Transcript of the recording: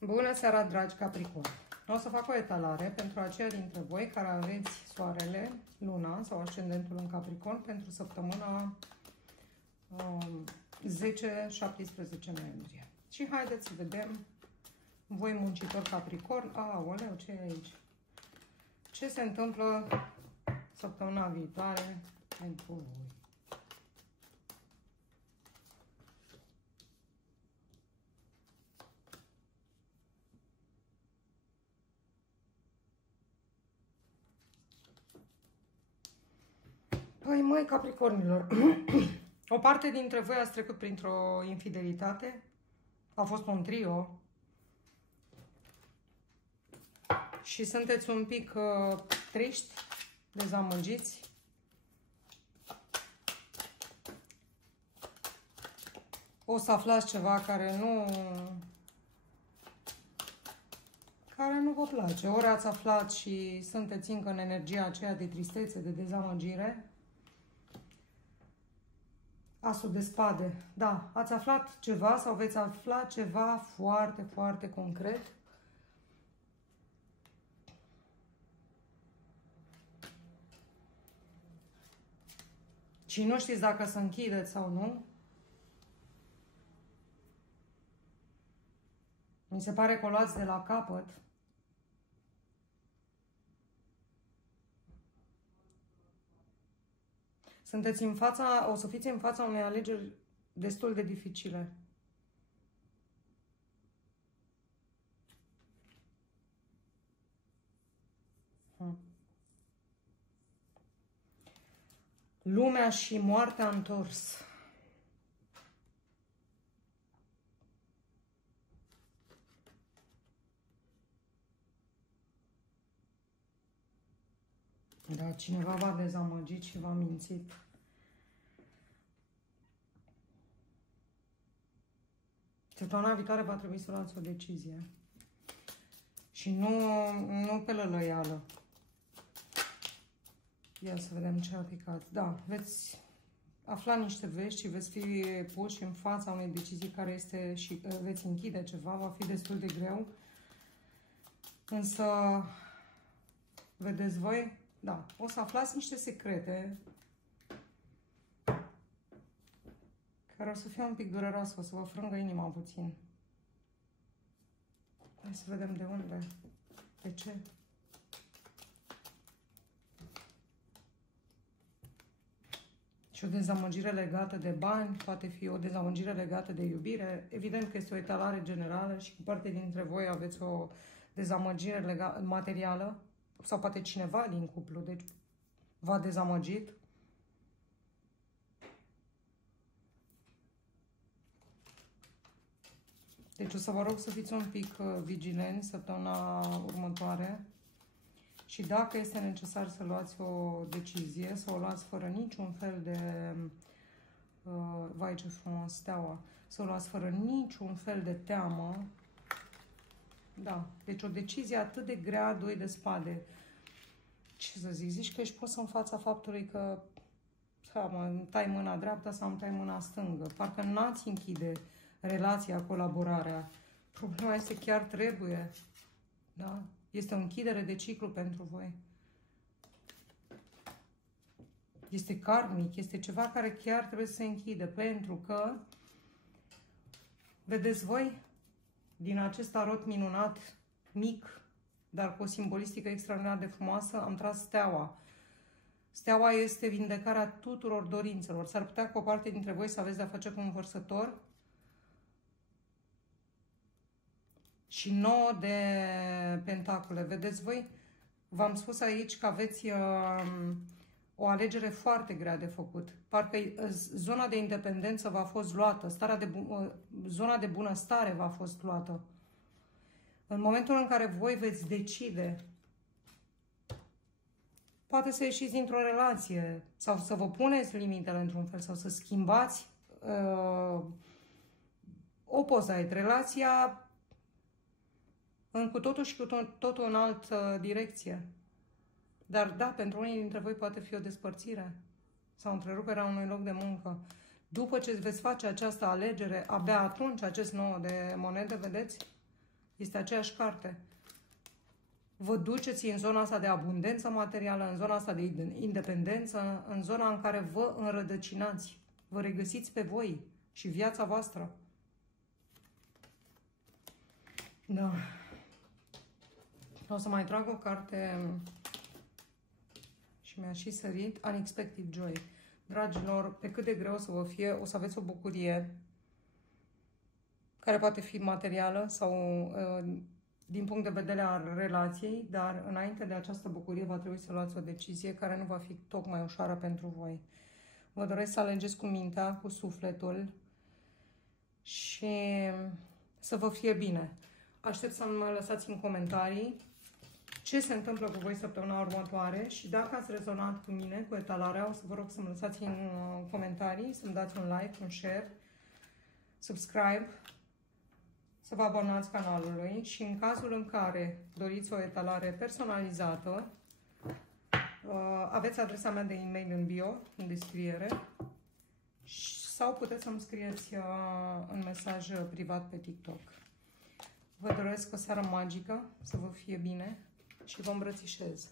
Bună seara, dragi Capricorn! O să fac o etalare pentru aceia dintre voi care aveți soarele, luna sau ascendentul în Capricorn pentru săptămâna 10-17 noiembrie. Și haideți să vedem, voi muncitor Capricorn, aoleu, ce e aici? Ce se întâmplă săptămâna viitoare pentru voi? Păi, măi, Capricornilor, o parte dintre voi ați trecut printr-o infidelitate, a fost un trio și sunteți un pic triști, dezamăgiți. O să aflați ceva care nu vă place. Ori ați aflat și sunteți încă în energia aceea de tristețe, de dezamăgire. Asul de spade. Da, ați aflat ceva sau veți afla ceva foarte, foarte concret. Și nu știți dacă să închideți sau nu. Mi se pare că o luați de la capăt. Sunteți în fața, o să fiți în fața unei alegeri destul de dificile. Lumea și moartea întors. Da, cineva v-a dezamăgit și v-a mințit. Săptămâna viitoare va trebui să luați o decizie. Și nu pe lălăială. Ia să vedem ce a picat. Da, veți afla niște vești și veți fi puși în fața unei decizii care este și veți închide ceva. Va fi destul de greu. Însă, vedeți voi, da, o să aflați niște secrete care o să fie un pic dureroase, o să vă frângă inima puțin. Hai să vedem de unde, de ce. Și o dezamăgire legată de bani, poate fi o dezamăgire legată de iubire. Evident că este o etalare generală și cu parte dintre voi aveți o dezamăgire materială sau poate cineva din cuplu, deci v-a dezamăgit. Deci o să vă rog să fiți un pic vigilenți săptămâna următoare și dacă este necesar să luați o decizie, să o luați fără niciun fel de, vai ce frumos, steaua, să o luați fără niciun fel de teamă. Da, deci o decizie atât de grea, 2 de spade. Ce să zic, zici că ești pus în fața faptului că îmi tai mâna dreaptă sau îmi tai mâna stângă. Parcă n-ați închide relația, colaborarea. Problema este chiar trebuie. Da? Este o închidere de ciclu pentru voi. Este karmic, este ceva care chiar trebuie să se închide. Pentru că, vedeți voi, din acest tarot minunat, mic, dar cu o simbolistică extraordinar de frumoasă, am tras steaua. Steaua este vindecarea tuturor dorințelor. S-ar putea cu o parte dintre voi să aveți de-a face cu un vărsător. Și 9 de pentacule. Vedeți voi? V-am spus aici că aveți o alegere foarte grea de făcut. Parcă zona de independență v-a fost luată. Zona de bunăstare v-a fost luată. În momentul în care voi veți decide, poate să ieșiți dintr-o relație sau să vă puneți limitele într-un fel sau să schimbați opozit relația în cu totul și cu totul în altă direcție. Dar da, pentru unii dintre voi poate fi o despărțire sau întreruperea unui loc de muncă. După ce veți face această alegere, abia atunci acest 9 de monede, vedeți? Este aceeași carte. Vă duceți în zona asta de abundență materială, în zona asta de independență, în zona în care vă înrădăcinați, vă regăsiți pe voi și viața voastră. Da. O să mai trag o carte și mi-a și sărit Unexpected Joy. Dragilor, pe cât de greu o să vă fie, o să aveți o bucurie care poate fi materială sau din punct de vedere al relației, dar înainte de această bucurie va trebui să luați o decizie care nu va fi tocmai ușoară pentru voi. Vă doresc să alegeți cu mintea, cu sufletul și să vă fie bine. Aștept să mă lăsați în comentarii ce se întâmplă cu voi săptămâna următoare și dacă ați rezonat cu mine, cu etalarea, o să vă rog să mă lăsați în comentarii, să-mi dați un like, un share, subscribe, să vă abonați canalului și în cazul în care doriți o etalare personalizată, aveți adresa mea de e-mail în bio, în descriere, sau puteți să-mi scrieți în mesaj privat pe TikTok. Vă doresc o seară magică, să vă fie bine și vă îmbrățișez.